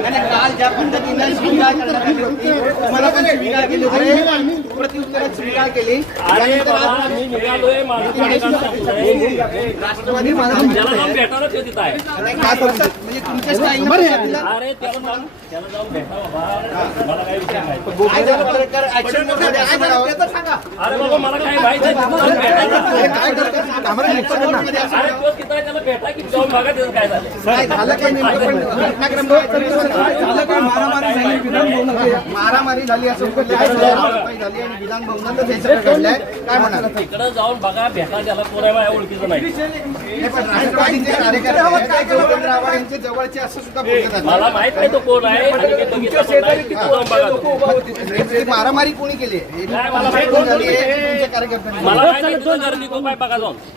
काल ज्या पद्धतीने स्वीकार करण्यात आली होती तुम्हाला पण स्वीकार केली होती, प्रत्युत्तरात स्वीकार केली. राष्ट्रवादी म्हणजे तुमच्या मारामारी झाली असं झाली आणि विधान भवनात काय म्हणाल? तिकडे जाऊन बघा, भेटा त्याला कोणाला ओळखीचं नाही. पण राष्ट्रवादीचे कार्यकर्ते यांचे जवळचे असं सुद्धा बोलतात. मला माहित नाही तो कोण आहे आणि मी बघितलं पण नाही. मारामारी कोणी केली? मला माहित नाही तुझं घर निघून पाय बघा जाऊन.